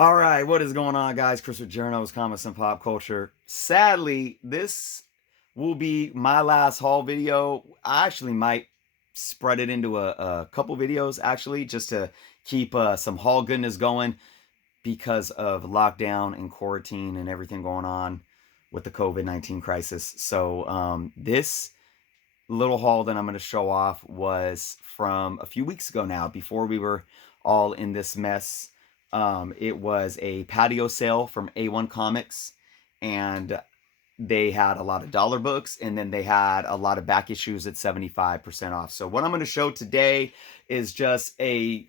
All right, what is going on, guys? Chris with Journos, Comics, and Pop Culture. Sadly, this will be my last haul video. I actually might spread it into a couple videos, actually, just to keep some haul goodness going because of lockdown and quarantine and everything going on with the COVID-19 crisis. So, this little haul that I'm going to show off was from a few weeks ago now, before we were all in this mess. It was a patio sale from A1 Comics, and they had a lot of dollar books, and then they had a lot of back issues at 75% off. So what I'm going to show today is just a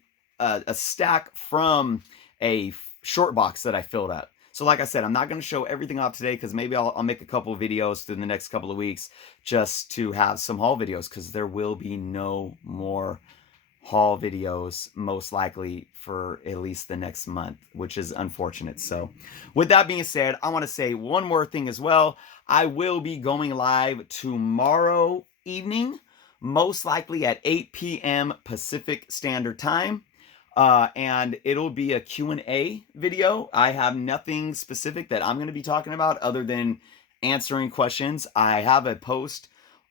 stack from a short box that I filled up. So like I said, I'm not going to show everything off today because maybe I'll make a couple of videos through the next couple of weeks just to have some haul videos, because there will be no more haul videos most likely for at least the next month, which is unfortunate. So with that being said, I want to say one more thing as well. I will be going live tomorrow evening, most likely at 8 p.m. Pacific Standard Time. And it'll be a Q&A video. I have nothing specific that I'm going to be talking about other than answering questions. I have a post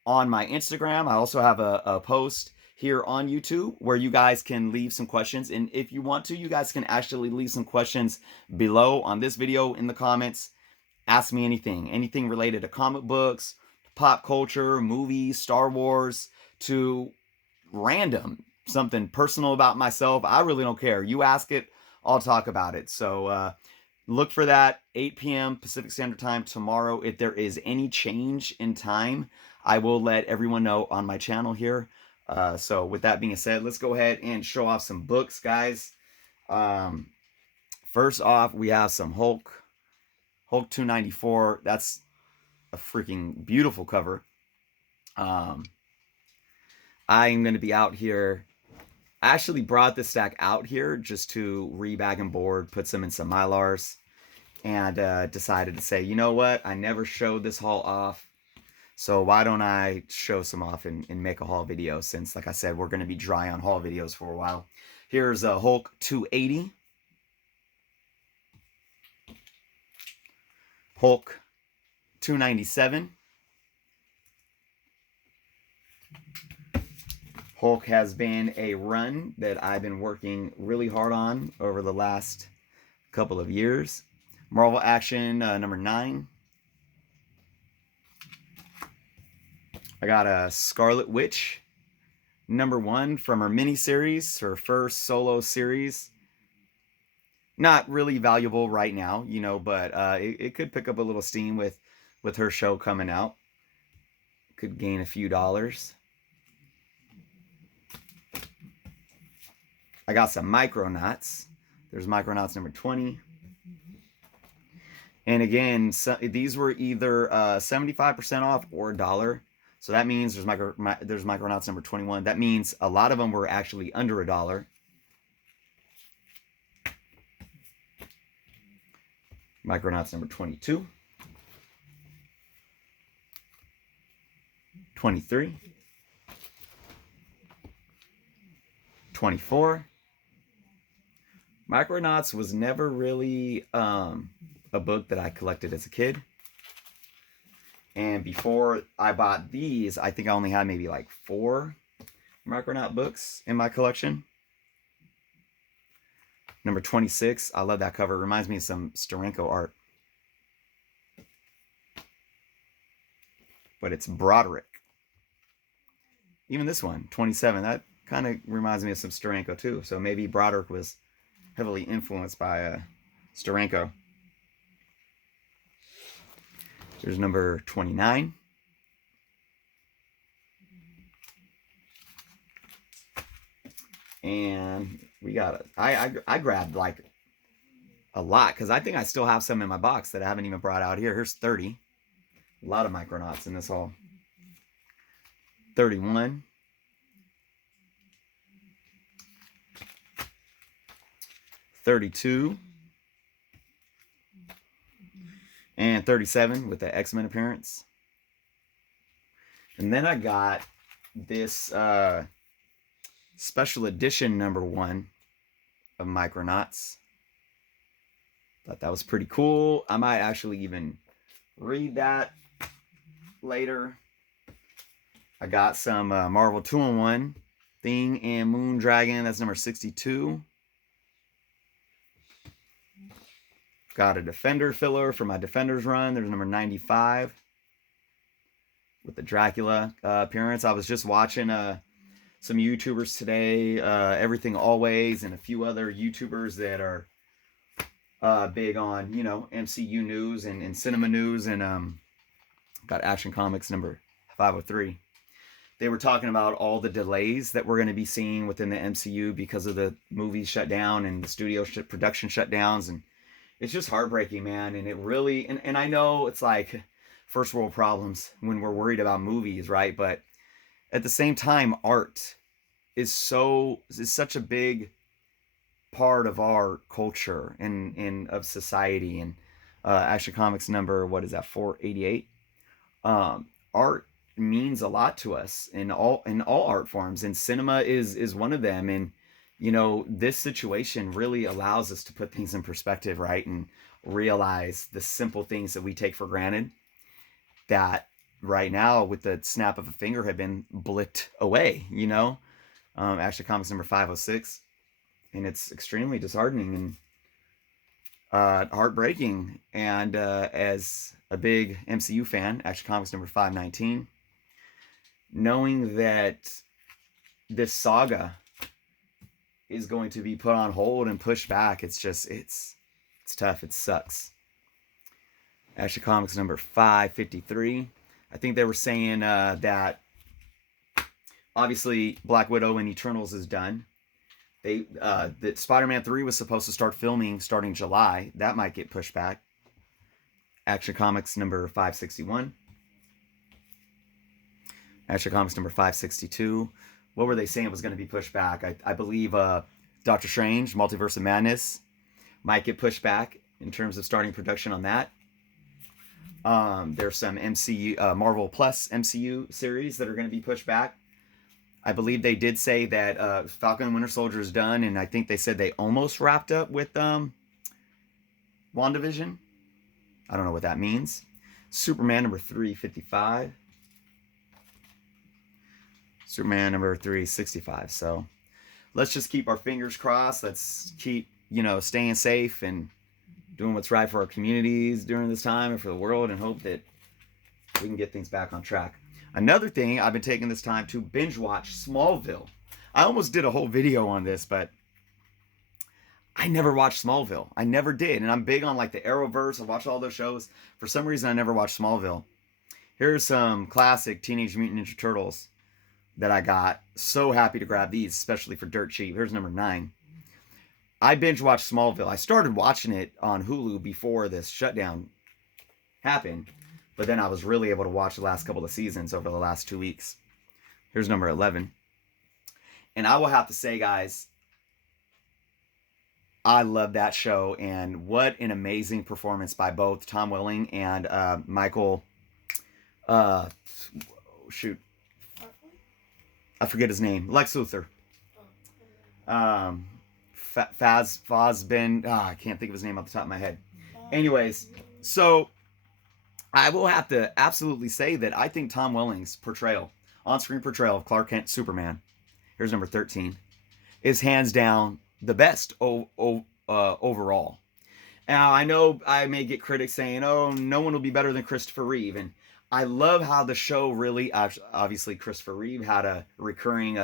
on my Instagram. I also have a post here on YouTube where you guys can leave some questions. And if you want to, you guys can actually leave some questions below on this video in the comments. Ask me anything related to comic books, pop culture, movies, Star Wars, to random, something personal about myself. I really don't care. You ask it, I'll talk about it. So look for that 8 p.m. Pacific Standard Time tomorrow. If there is any change in time, I will let everyone know on my channel here. So with that being said, let's go ahead and show off some books, guys. First off, we have some Hulk 294. That's a freaking beautiful cover. I'm going to be out here. I actually brought this stack out here just to rebag and board, put some in some Mylars, and decided to say, you know what? I never showed this haul off, so why don't I show some off and make a haul video, since, like I said, we're going to be dry on haul videos for a while. Here's a Hulk 280. Hulk 297. Hulk has been a run that I've been working really hard on over the last couple of years. Marvel Action number 9. I got a Scarlet Witch number 1 from her miniseries, her first solo series. Not really valuable right now, you know, but it could pick up a little steam with her show coming out. Could gain a few dollars. I got some Micronauts. There's Micronauts number 20. And again, these were either 75% off or $1. So that means there's Micronauts number 21. That means a lot of them were actually under $1. Micronauts number 22. 23. 24. Micronauts was never really a book that I collected as a kid. And before I bought these, I think I only had maybe like 4 Micronaut books in my collection. Number 26. I love that cover. It reminds me of some Steranko art. But it's Broderick. Even this one, 27. That kind of reminds me of some Steranko too. So maybe Broderick was heavily influenced by Steranko. There's number 29. And we got I grabbed like a lot because I think I still have some in my box that I haven't even brought out here. Here's 30. A lot of Micronauts in this haul. 31. 32. And 37 with the X-Men appearance. And then I got this special edition number 1 of Micronauts. Thought that was pretty cool. I might actually even read that later. I got some Marvel 2-in-1 Thing and Moondragon. That's number 62. Got a Defender filler for my Defenders run. There's number 95 with the Dracula appearance. I was just watching some YouTubers today, Everything Always, and a few other YouTubers that are big on, you know, MCU news and cinema news, and got Action Comics number 503. They were talking about all the delays that we're going to be seeing within the MCU because of the movies shut down and the studio production shutdowns, and it's just heartbreaking, man. And it really, and I know it's like first world problems when we're worried about movies, right? But at the same time, art is such a big part of our culture and of society. And Action Comics number, what is that, 488? Art means a lot to us in all art forms, and cinema is one of them. And you know, this situation really allows us to put things in perspective, right? And realize the simple things that we take for granted that right now with the snap of a finger have been blipped away, you know. Action Comics number 506, and it's extremely disheartening and heartbreaking. And as a big MCU fan, Action Comics number 519, knowing that this saga is going to be put on hold and pushed back, it's tough. It sucks. Action Comics number 553. I think they were saying that obviously Black Widow and Eternals is done. That Spider-Man 3 was supposed to start filming starting July. That might get pushed back. Action Comics number 561. Action Comics number 562. What were they saying was going to be pushed back? I believe Doctor Strange, Multiverse of Madness might get pushed back in terms of starting production on that. There's some MCU, Marvel Plus MCU series that are going to be pushed back. I believe they did say that Falcon and Winter Soldier is done, and I think they said they almost wrapped up with WandaVision. I don't know what that means. Superman number 355. Superman number 365. So let's just keep our fingers crossed. Let's keep, you know, staying safe and doing what's right for our communities during this time and for the world, and hope that we can get things back on track. Another thing, I've been taking this time to binge watch Smallville. I almost did a whole video on this, but I never watched Smallville. I never did. And I'm big on like the Arrowverse. I watch all those shows. For some reason, I never watched Smallville. Here's some classic Teenage Mutant Ninja Turtles that I got. So happy to grab these, especially for dirt cheap. Here's number 9. I binge watched Smallville. I started watching it on Hulu before this shutdown happened, but then I was really able to watch the last couple of seasons over the last 2 weeks. Here's number 11. And I will have to say, guys, I love that show, and what an amazing performance by both Tom Welling and Michael, shoot, I forget his name, Lex Luthor. Fazben, I can't think of his name off the top of my head. Anyways, so I will have to absolutely say that I think Tom Welling's portrayal, on-screen portrayal of Clark Kent Superman, here's number 13, is hands down the best overall. Now, I know I may get critics saying, oh, no one will be better than Christopher Reeve. And I love how the show really, obviously Christopher Reeve had a recurring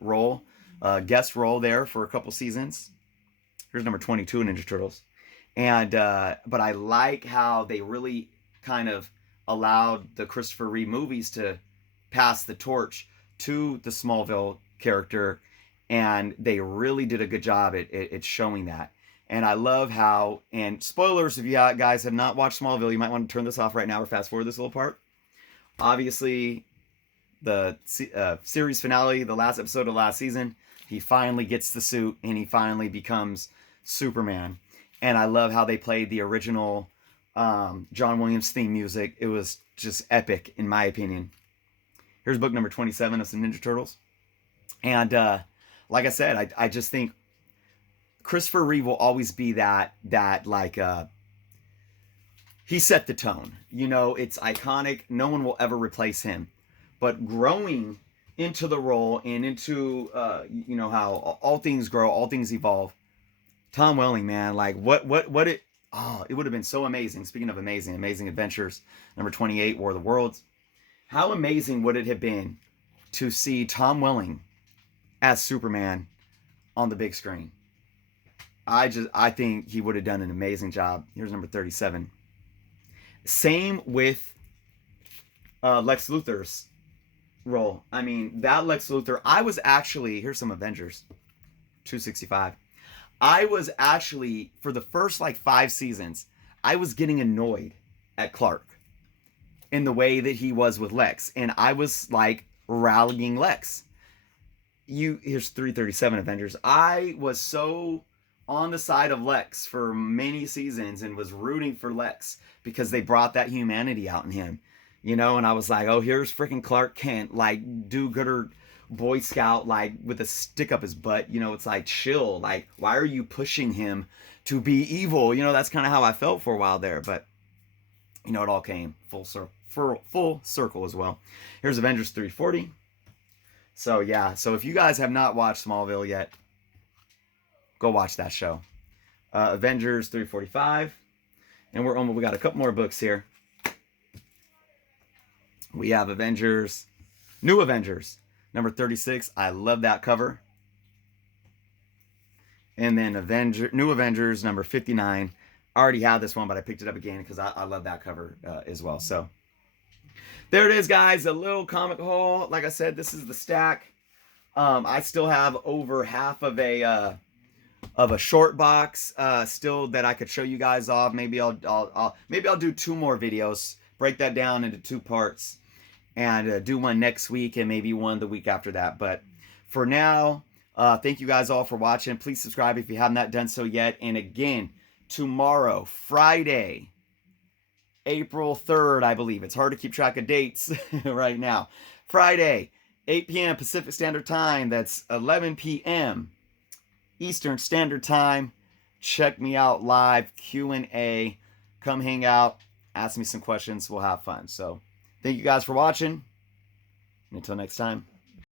role, guest role there for a couple seasons. Here's number 22 in Ninja Turtles. And, but I like how they really kind of allowed the Christopher Reeve movies to pass the torch to the Smallville character. And they really did a good job at showing that. And I love how, and spoilers, if you guys have not watched Smallville, you might want to turn this off right now or fast forward this little part. Obviously, the series finale, the last episode of last season, he finally gets the suit and he finally becomes Superman. And I love how they played the original John Williams theme music. It was just epic, in my opinion. Here's book number 27 of some Ninja Turtles. And like I said, I just think Christopher Reeve will always be that like he set the tone. You know, it's iconic. No one will ever replace him. But growing into the role and into you know how all things grow, all things evolve. Tom Welling, man, like what it it would have been so amazing. Speaking of amazing adventures, number 28, War of the Worlds. How amazing would it have been to see Tom Welling as Superman on the big screen? I think he would have done an amazing job. Here's number 37. Same with Lex Luthor's role. I mean, that Lex Luthor, I was actually, here's some Avengers 265. I was actually, for the first like 5 seasons, I was getting annoyed at Clark in the way that he was with Lex. And I was like rallying Lex. Here's 337 Avengers. I was so on the side of Lex for many seasons and was rooting for Lex because they brought that humanity out in him. You know, and I was like, oh, here's freaking Clark Kent, like do-gooder Boy Scout, like with a stick up his butt. You know, it's like, chill. Like, why are you pushing him to be evil? You know, that's kind of how I felt for a while there. But, you know, it all came full circle as well. Here's Avengers 340. So, yeah. So if you guys have not watched Smallville yet, go watch that show. Avengers 345. And we got a couple more books here. We have Avengers, New Avengers, number 36. I love that cover. And then New Avengers, number 59. I already had this one, but I picked it up again because I love that cover as well. So there it is, guys. A little comic haul. Like I said, this is the stack. I still have over half of a short box still that I could show you guys off. Maybe I'll do 2 more videos, break that down into 2 parts, and do one next week and maybe one the week after that. But for now, thank you guys all for watching. Please subscribe if you have not done so yet. And again, tomorrow, Friday, April 3rd, I believe. It's hard to keep track of dates right now. Friday, 8 p.m. Pacific Standard Time. That's 11 p.m. Eastern Standard Time. Check me out live, Q&A. Come hang out, ask me some questions. We'll have fun. So thank you guys for watching. Until next time.